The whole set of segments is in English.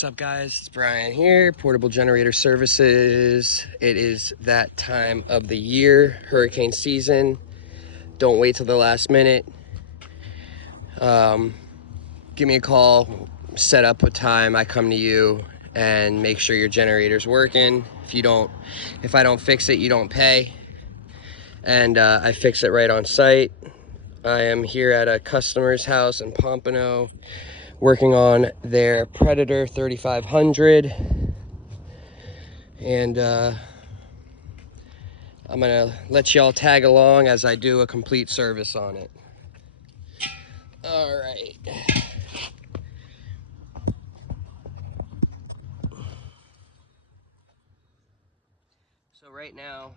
What's up, guys? It's Brian here, Portable Generator Services. It is that time of the year, hurricane season. Don't wait till the last minute. Give me a call, set up a time, I come to you and make sure your generator's working. If I don't fix it, you don't pay. And I fix it right on site. I am here at a customer's house in Pompano, working on their Predator 3500, and I'm gonna let y'all tag along as I do a complete service on it. All right. So right now,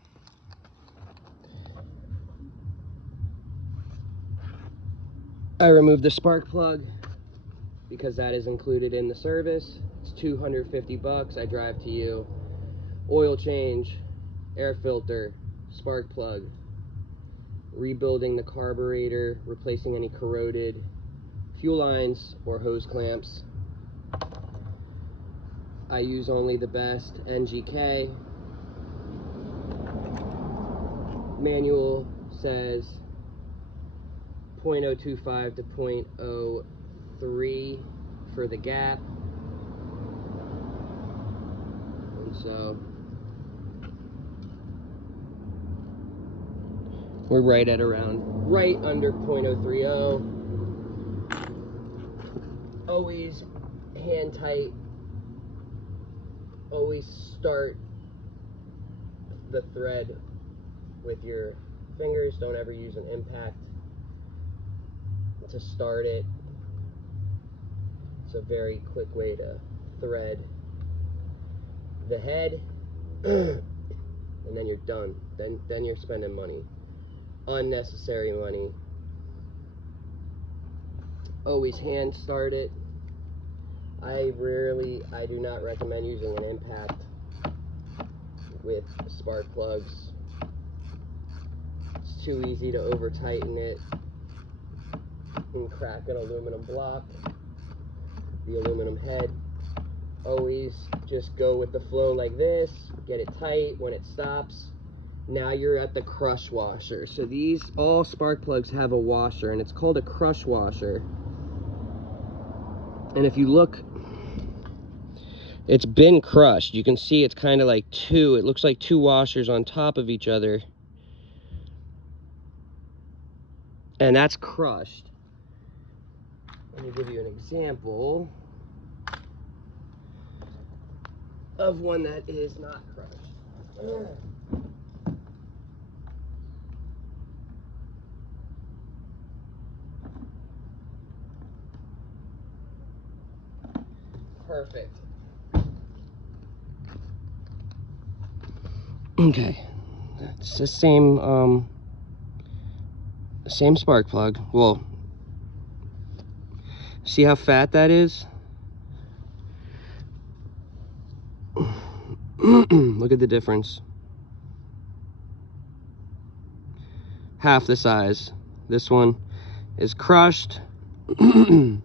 I removed the spark plug because that is included in the service. It's 250 bucks. I drive to you. Oil change, air filter, spark plug, rebuilding the carburetor, replacing any corroded fuel lines or hose clamps. I use only the best NGK. Manual says 0.025 to 0.03 for the gap. And so we're right under 0.030. Always hand tight. Always start the thread with your fingers. Don't ever use an impact to start it. It's a very quick way to thread the head, and then you're done. Then you're spending money, unnecessary money. Always hand start it. I do not recommend using an impact with spark plugs. It's too easy to over tighten it and crack an aluminum block, the aluminum head. Always just go with the flow like this, get it tight. When it stops, now you're at the crush washer. So all spark plugs have a washer, and it's called a crush washer. And if you look, it's been crushed. You can see it's kind of like it looks like two washers on top of each other. And that's crushed. Let me give you an example of one that is not crushed. Perfect. Okay, it's the same spark plug. Well, see how fat that is? Look at the difference. Half the size. This one is crushed, and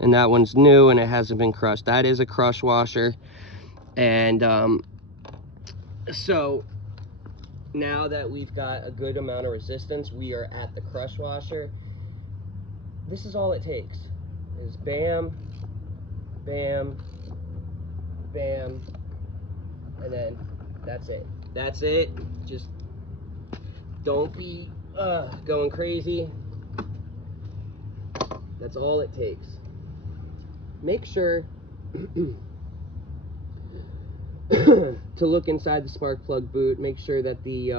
that one's new and it hasn't been crushed. That is a crush washer. And so now that we've got a good amount of resistance, we are at the crush washer. This is all it takes, is bam, bam, bam, and then that's it. That's it. Just don't be going crazy. That's all it takes. Make sure to look inside the spark plug boot. Make sure that the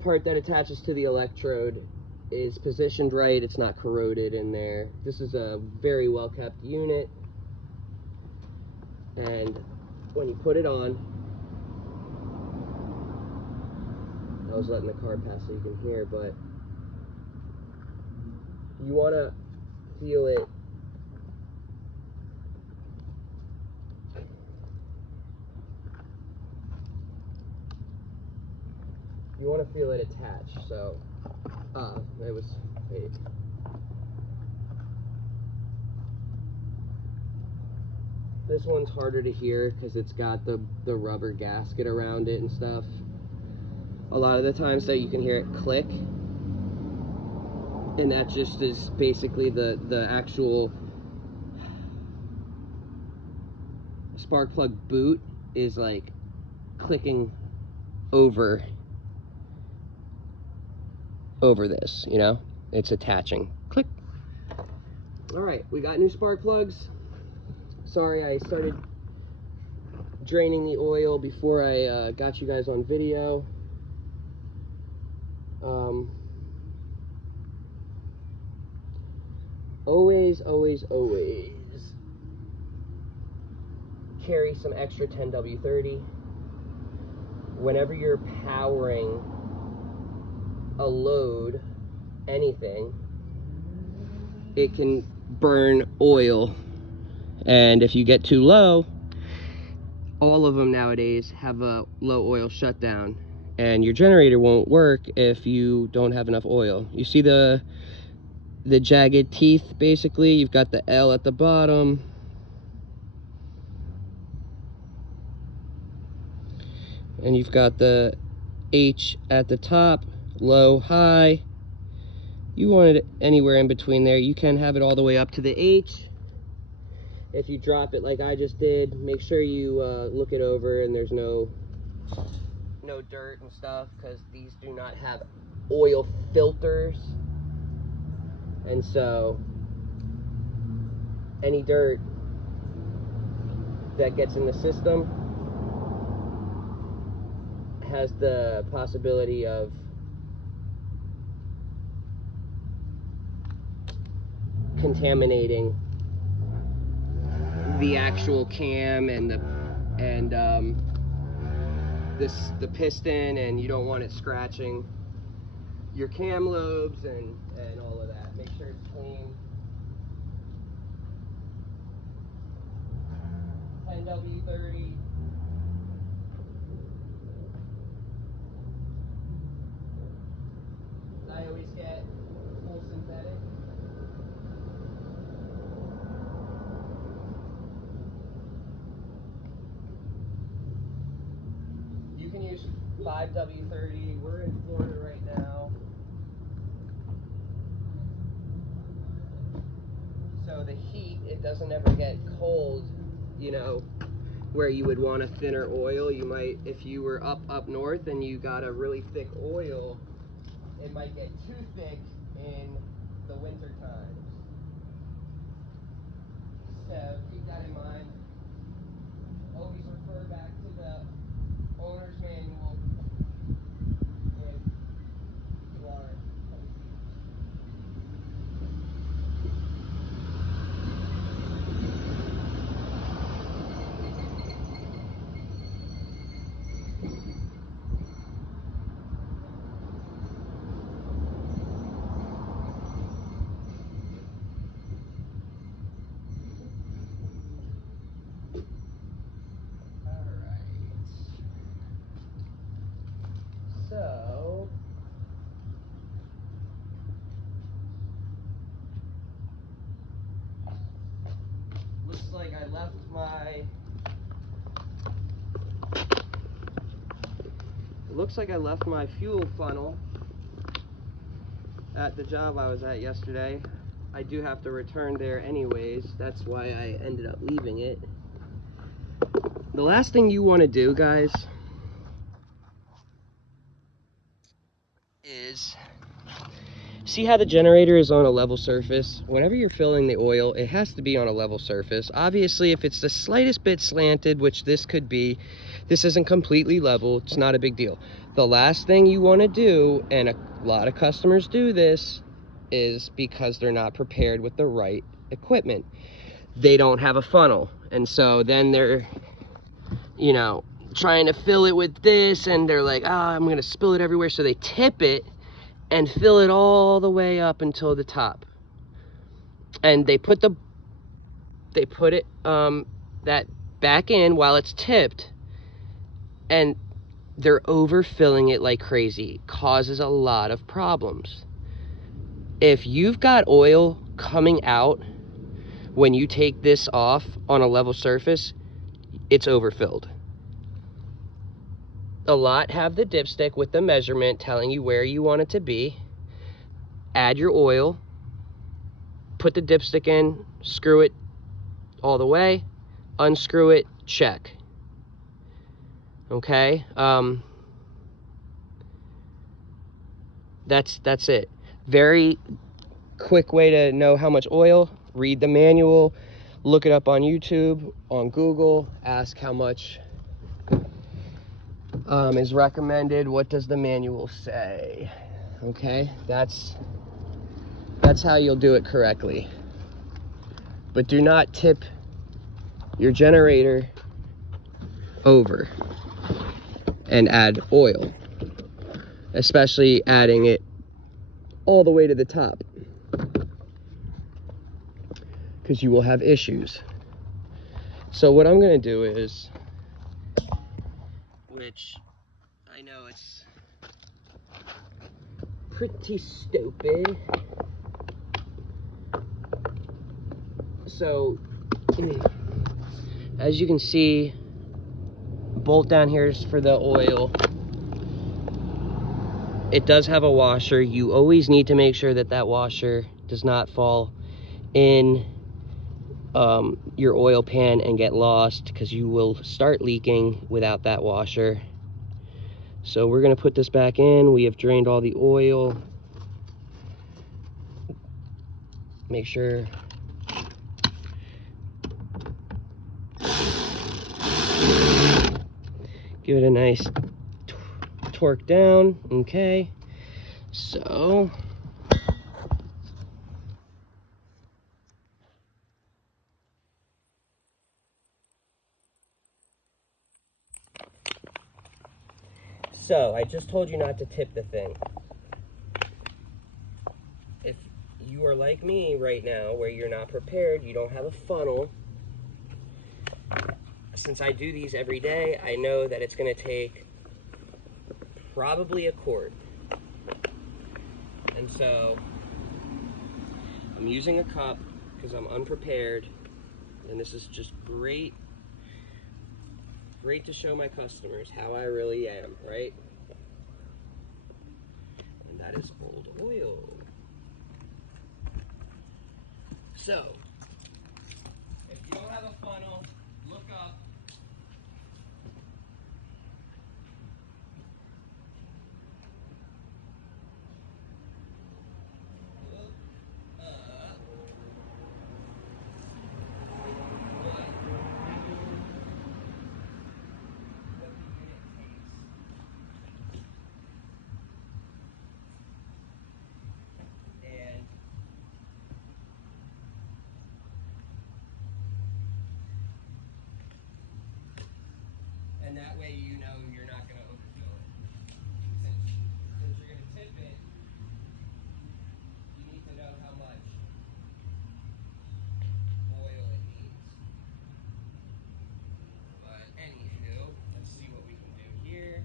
part that attaches to the electrode is positioned right. It's not corroded in there. This is a very well kept unit, and when you put it on, I was letting the car pass so you can hear, but you want to feel it. You want to feel it attach. So, it was fake. This one's harder to hear because it's got the rubber gasket around it and stuff. A lot of the times that you can hear it click, and that just is basically the actual spark plug boot is like clicking over this, you know, it's attaching. Click. All right, we got new spark plugs. Sorry, I started draining the oil before I got you guys on video. Always carry some extra 10W30 whenever you're powering a load, anything. It can burn oil, and if you get too low, all of them nowadays have a low oil shutdown, and your generator won't work if you don't have enough oil. You see the jagged teeth, basically. You've got the L at the bottom, and you've got the H at the top, low, high. You want it anywhere in between there. You can have it all the way up to the H. If you drop it like I just did, make sure you look it over and there's no dirt and stuff, because these do not have oil filters, and so any dirt that gets in the system has the possibility of contaminating the actual cam and the piston, and you don't want it scratching your cam lobes and all of that. Make sure it's clean. 10W30. I always get full synthetic. You can use 5W30. We're in Florida right now, so the heat, it doesn't ever get cold, you know, where you would want a thinner oil. You might, if you were up north and you got a really thick oil, it might get too thick in the winter times. So keep that in mind. Always refer back to the owner's manual if you are confused. So, looks like I left my fuel funnel at the job I was at yesterday. I do have to return there anyways. That's why I ended up leaving it. The last thing you want to do, guys, is see how the generator is on a level surface? Whenever you're filling the oil, it has to be on a level surface. Obviously, if it's the slightest bit slanted, which this could be, this isn't completely level, it's not a big deal. The last thing you want to do, and a lot of customers do this, is because they're not prepared with the right equipment. They don't have a funnel, and so then they're, you know, trying to fill it with this, and they're like, I'm going to spill it everywhere, so they tip it and fill it all the way up until the top, and they put it that back in while it's tipped, and they're overfilling it like crazy. It causes a lot of problems. If you've got oil coming out when you take this off on a level surface, it's overfilled. A lot have the dipstick with the measurement telling you where you want it to be. Add your oil, put the dipstick in, screw it all the way, unscrew it, check. Okay, that's it. Very quick way to know how much oil. Read the manual, look it up on YouTube, on Google, ask how much is recommended. What does the manual say? Okay, that's how you'll do it correctly. But do not tip your generator over and add oil, especially adding it all the way to the top, because you will have issues. So what I'm going to do is, which I know it's pretty stupid, so as you can see, bolt down here is for the oil. It does have a washer. You always need to make sure that that washer does not fall in your oil pan and get lost, because you will start leaking without that washer. So we're going to put this back in. We have drained all the oil. Make sure give it a nice torque down. Okay, so I just told you not to tip the thing. If you are like me right now, where you're not prepared, you don't have a funnel, since I do these every day, I know that it's going to take probably a quart. And so I'm using a cup because I'm unprepared, and this is just great to show my customers how I really am, right? And that is old oil. So if you don't have a funnel, look up and that way you know you're not going to overfill it. Since you're going to tip it, you need to know how much oil it needs. But anywho, let's see what we can do here.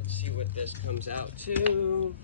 Let's see what this comes out to.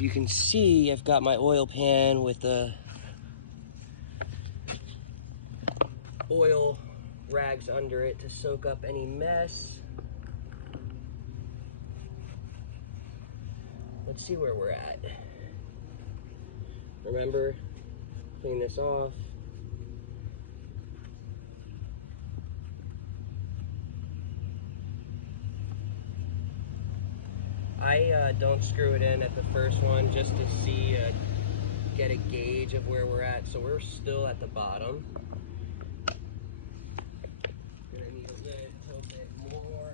if you can see, I've got my oil pan with the oil rags under it to soak up any mess. Let's see where we're at. Remember, clean this off. I don't screw it in at the first one just to see, get a gauge of where we're at. So we're still at the bottom. Gonna need a little bit more.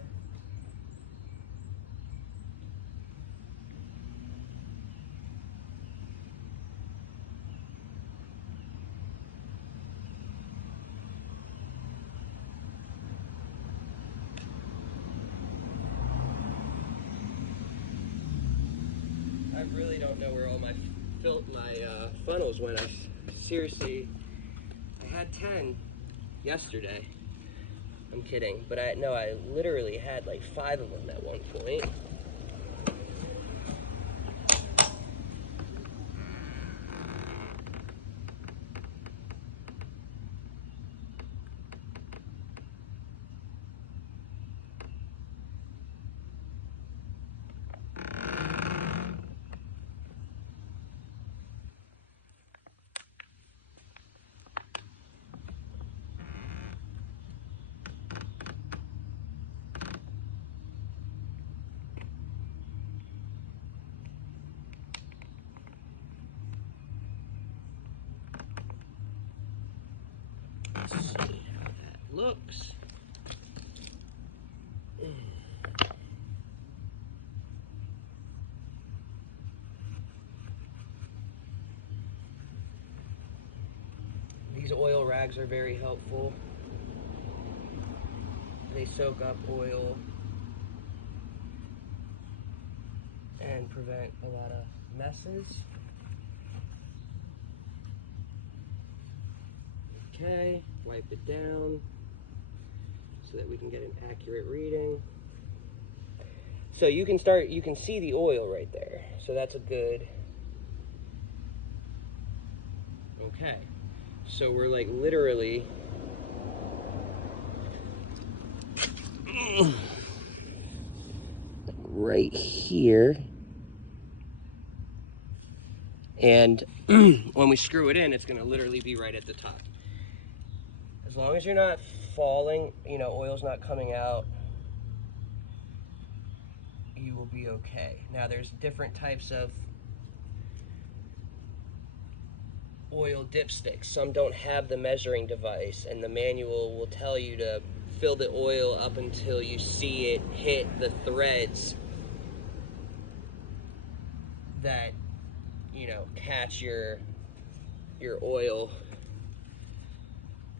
I really don't know where all my funnels went. Seriously, I had 10 yesterday. I'm kidding, but I literally had like 5 of them at one point. Let's see how that looks. These oil rags are very helpful. They soak up oil and prevent a lot of messes. Okay, wipe it down so that we can get an accurate reading. So you can see the oil right there. So that's a good. Okay. So we're like literally right here. And when we screw it in, it's gonna literally be right at the top. As long as you're not falling, oil's not coming out, you will be okay. Now there's different types of oil dipsticks. Some don't have the measuring device, and the manual will tell you to fill the oil up until you see it hit the threads that catch your oil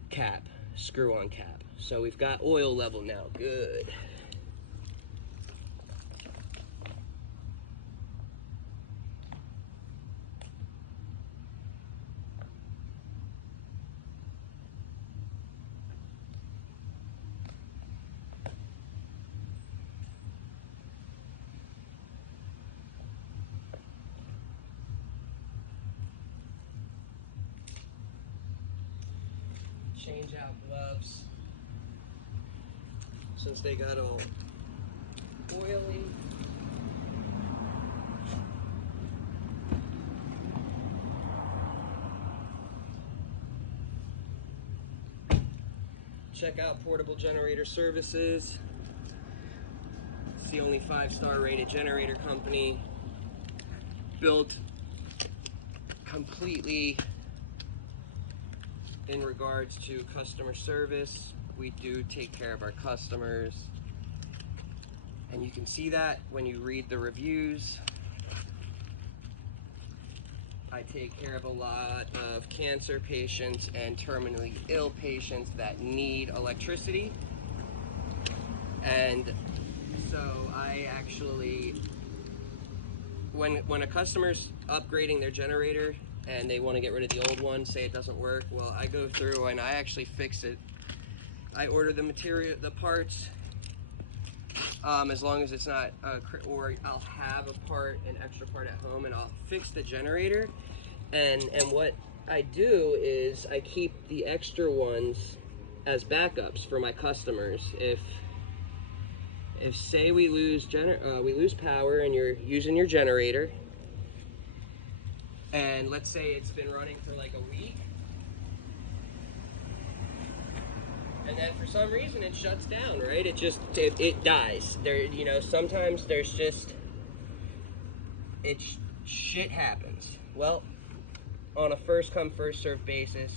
cap, screw-on cap. So we've got oil level now. Good. Change out gloves since they got all oily. Check out Portable Generator Services. It's the only 5-star rated generator company built completely in regards to customer service. We do take care of our customers, and you can see that when you read the reviews. I take care of a lot of cancer patients and terminally ill patients that need electricity, and so I actually, when a customer's upgrading their generator and they want to get rid of the old one, say it doesn't work, well, I go through and I actually fix it. I order the material, the parts, as long as it's not, or I'll have an extra part at home, and I'll fix the generator. And what I do is I keep the extra ones as backups for my customers. If say we lose power and you're using your generator, and let's say it's been running for like a week, and then for some reason it shuts down, right? It dies. There, you know, sometimes there's just shit happens. Well, on a first come first served basis,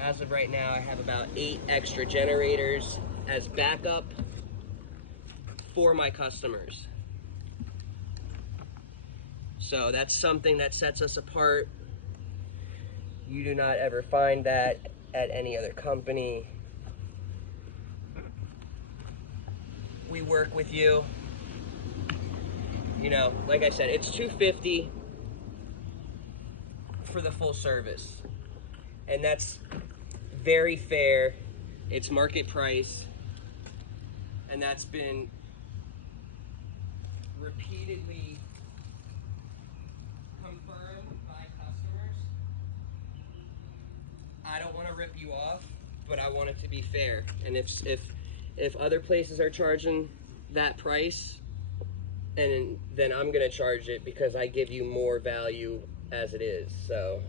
as of right now, I have about 8 extra generators as backup for my customers. So that's something that sets us apart. You do not ever find that at any other company. We work with you. You know, like I said, it's $250 for the full service. And that's very fair. It's market price. And that's been repeatedly confirmed by customers. I don't want to rip you off, but I want it to be fair. And if other places are charging that price, and then I'm gonna charge it because I give you more value as it is. So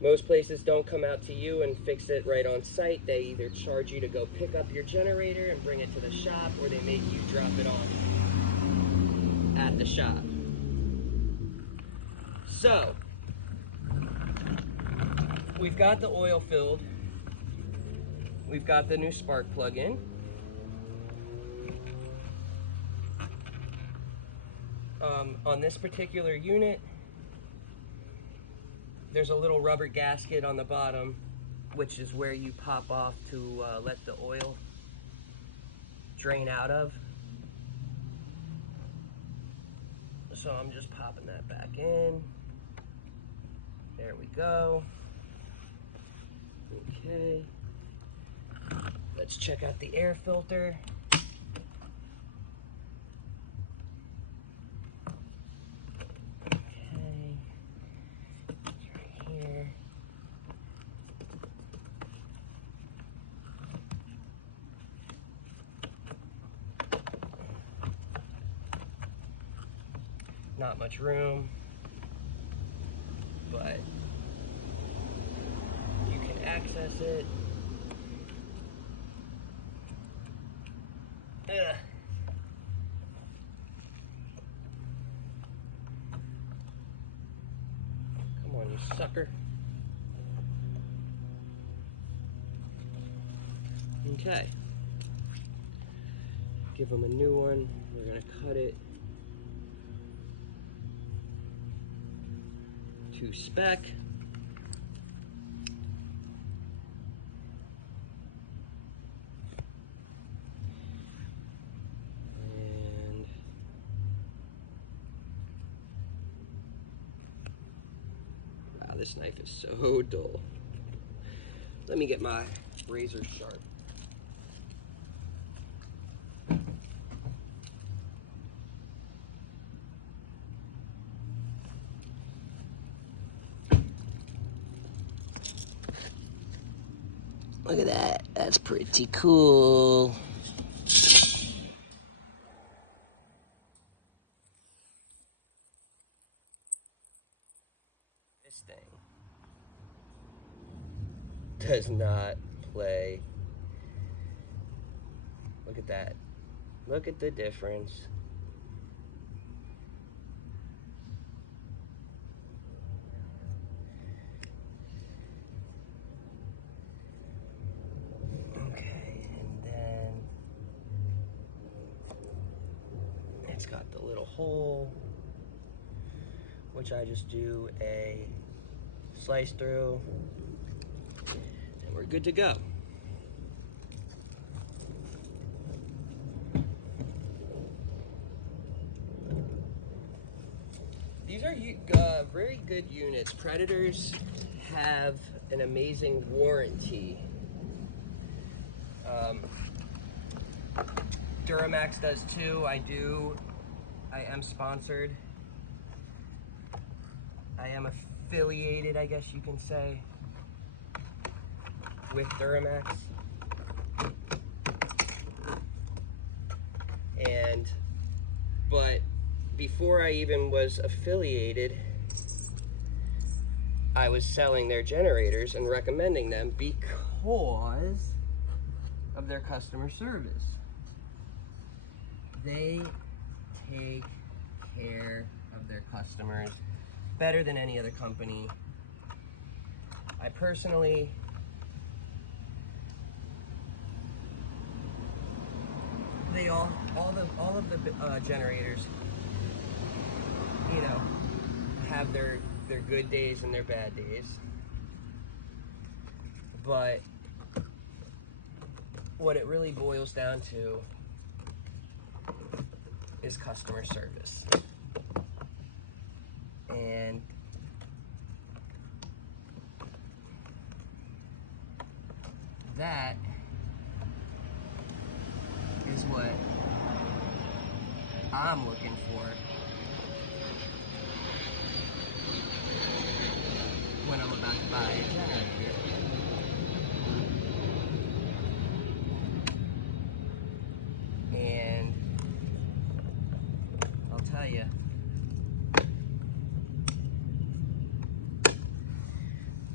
most places don't come out to you and fix it right on site. They either charge you to go pick up your generator and bring it to the shop, or they make you drop it off at the shop. So we've got the oil filled. We've got the new spark plug in. On this particular unit, there's a little rubber gasket on the bottom, which is where you pop off to let the oil drain out of. So I'm just popping that back in. There we go. Okay. Let's check out the air filter. Okay. It's right here. Not much room, but you can access it. Ugh. Come on, you sucker. Okay. Give them a new one. We're gonna cut it to spec. And wow, this knife is so dull. Let me get my razor sharp. Look at that, that's pretty cool. This thing does not play. Look at that. Look at the difference. It's got the little hole, which I just do a slice through, and we're good to go. These are very good units. Predators have an amazing warranty. Duramax does too. I am sponsored. I am affiliated, I guess you can say, with Duramax. But before I even was affiliated, I was selling their generators and recommending them because of their customer service. They take care of their customers better than any other company. I personally all of the generators, you know, have their good days and their bad days, but what it really boils down to is customer service. And that is what I'm looking for when I'm about to buy a generator. And I'll tell you,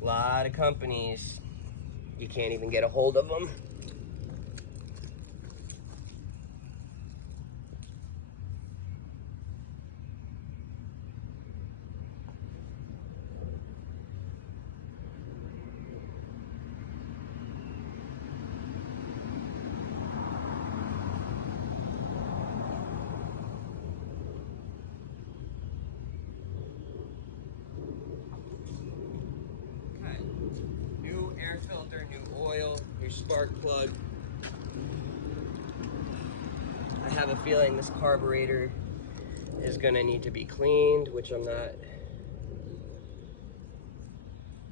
a lot of companies, you can't even get a hold of them. New air filter, new oil, new spark plug. I have a feeling this carburetor is gonna need to be cleaned, which I'm not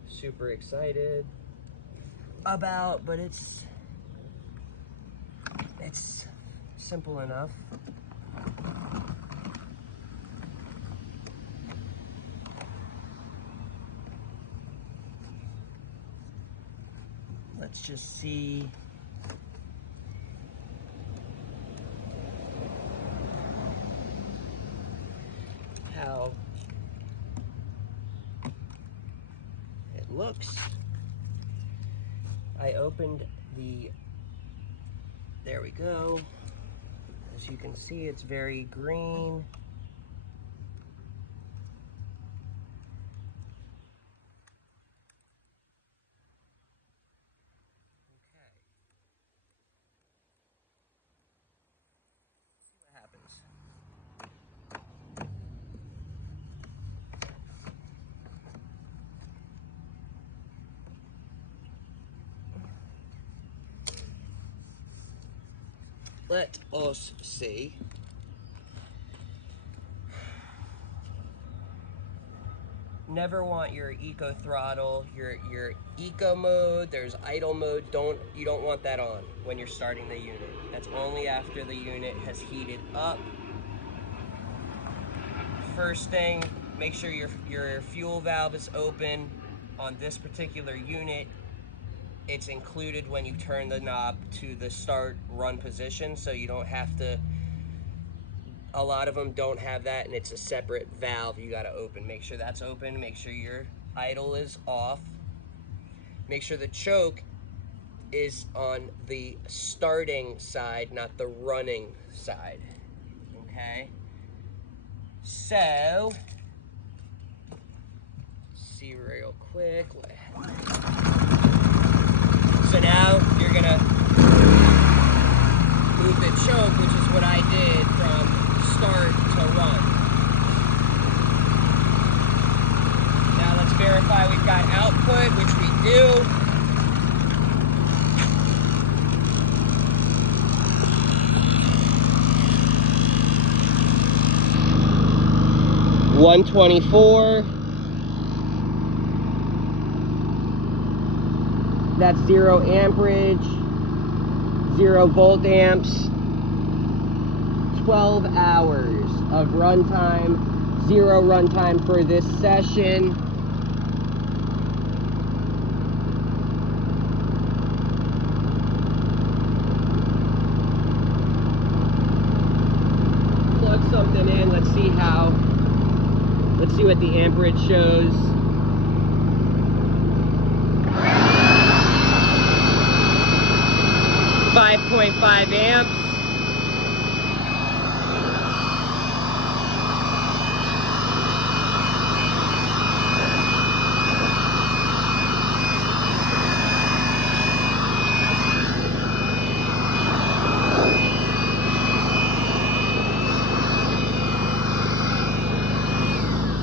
super excited about, but it's simple enough. Let's just see how it looks. I opened there we go. As you can see, it's very green. Let us see. Never want your eco throttle, your eco mode. There's idle mode. You don't want that on when you're starting the unit. That's only after the unit has heated up. First thing, make sure your fuel valve is open on this particular unit. It's included when you turn the knob to the start run position, so you don't have to. A lot of them don't have that, and it's a separate valve you gotta open. Make sure that's open, make sure your idle is off. Make sure the choke is on the starting side, not the running side, okay? So, see real quick. So now you're gonna move the choke, which is what I did from start to run. Now let's verify we've got output, which we do. $124. That's 0 amperage, 0 volt amps. 12 hours of runtime, 0 runtime for this session. Plug something in, let's see what the amperage shows. 5.5 amps.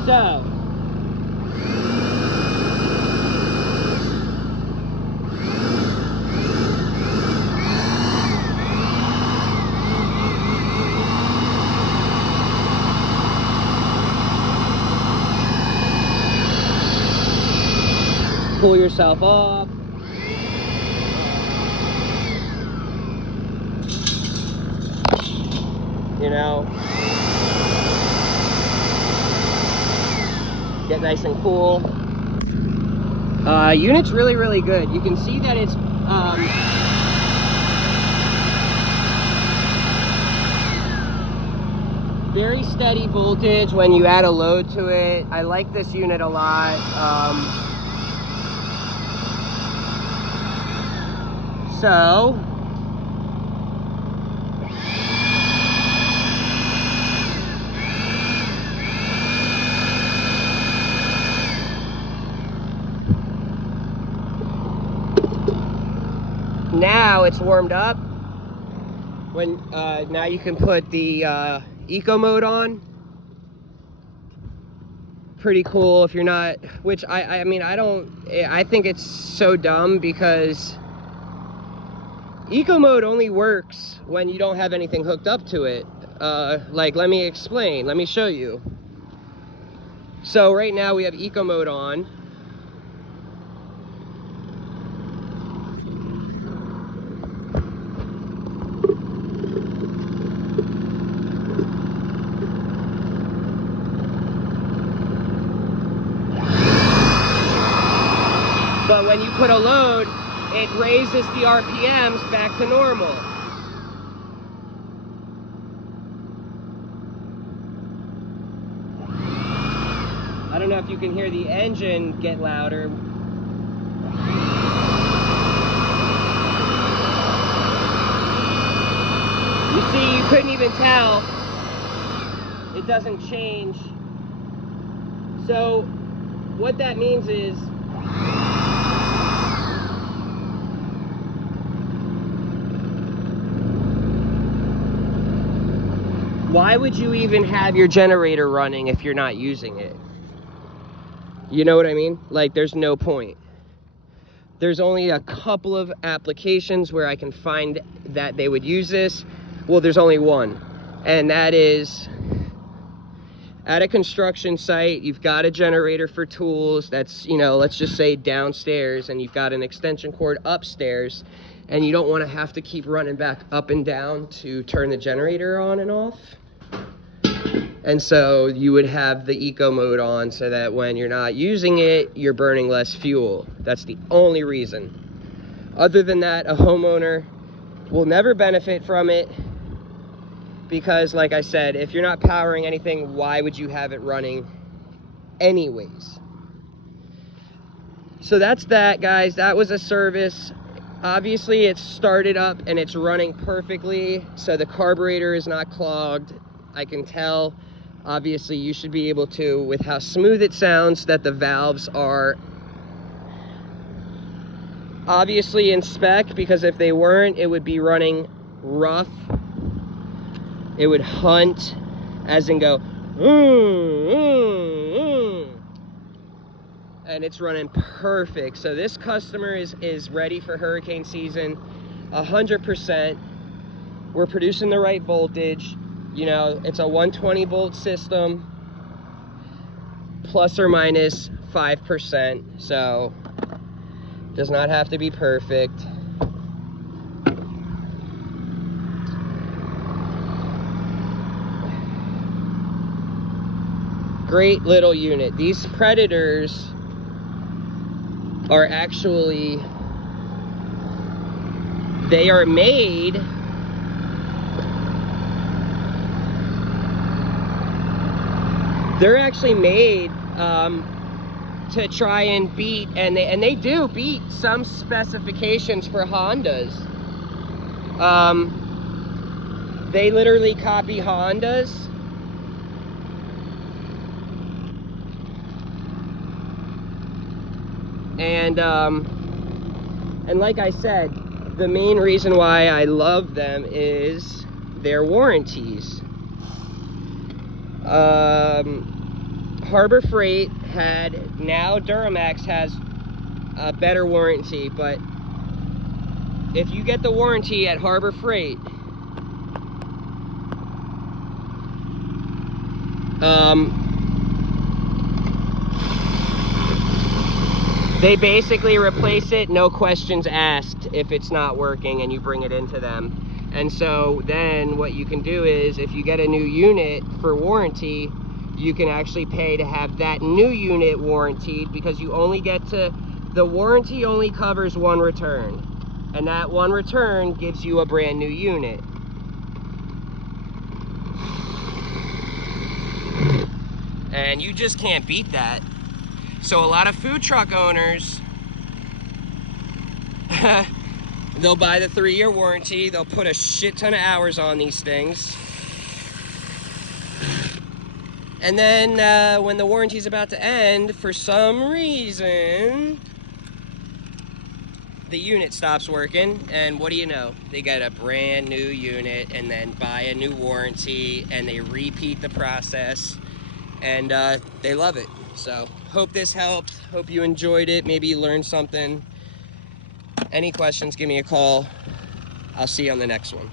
So, pull yourself off. You know, get nice and cool. Unit's really, really good. You can see that it's very steady voltage when you add a load to it. I like this unit a lot. So now it's warmed up. When now you can put the eco mode on. Pretty cool if you're not, which I mean, I think it's so dumb because eco mode only works when you don't have anything hooked up to it. Like, let me explain, let me show you. So right now we have eco mode on. But when you put a load, it raises the RPMs back to normal. I don't know if you can hear the engine get louder. You see, you couldn't even tell. It doesn't change. So what that means is why would you even have your generator running if you're not using it? You know what I mean? Like, there's no point. There's only a couple of applications where I can find that they would use this. Well, there's only one, and that is at a construction site. You've got a generator for tools that's, you know, let's just say downstairs, and you've got an extension cord upstairs, and you don't want to have to keep running back up and down to turn the generator on and off. And so you would have the eco mode on so that when you're not using it, you're burning less fuel. That's the only reason. Other than that, a homeowner will never benefit from it because, like I said, if you're not powering anything, why would you have it running anyways? So that's that, guys. That was a service. Obviously, it's started up and it's running perfectly, so the carburetor is not clogged. I can tell. Obviously, you should be able to, with how smooth it sounds, that the valves are obviously in spec, because if they weren't, it would be running rough. It would hunt, as in go, and it's running perfect. So this customer is ready for hurricane season, 100%. We're producing the right voltage. You know, it's a 120 volt system, plus or minus 5%, so does not have to be perfect. great little unit. These Predators are actually, they are made to try and beat, and they do beat some specifications for Hondas. They literally copy Hondas. And like I said, the main reason why I love them is their warranties. Harbor Freight had, now Duramax has a better warranty, but if you get the warranty at Harbor Freight, they basically replace it, no questions asked, if it's not working and you bring it into them. And so then what you can do is, if you get a new unit for warranty, you can actually pay to have that new unit warranted, because you only get to, the warranty only covers one return. And that one return gives you a brand new unit. And you just can't beat that. So a lot of food truck owners, they'll buy the 3-year warranty, they'll put a shit ton of hours on these things. And then when the warranty's about to end, for some reason, the unit stops working, and what do you know? They get a brand new unit and then buy a new warranty, and they repeat the process, and they love it. So hope this helped, hope you enjoyed it, maybe you learned something. Any questions, give me a call. I'll see you on the next one.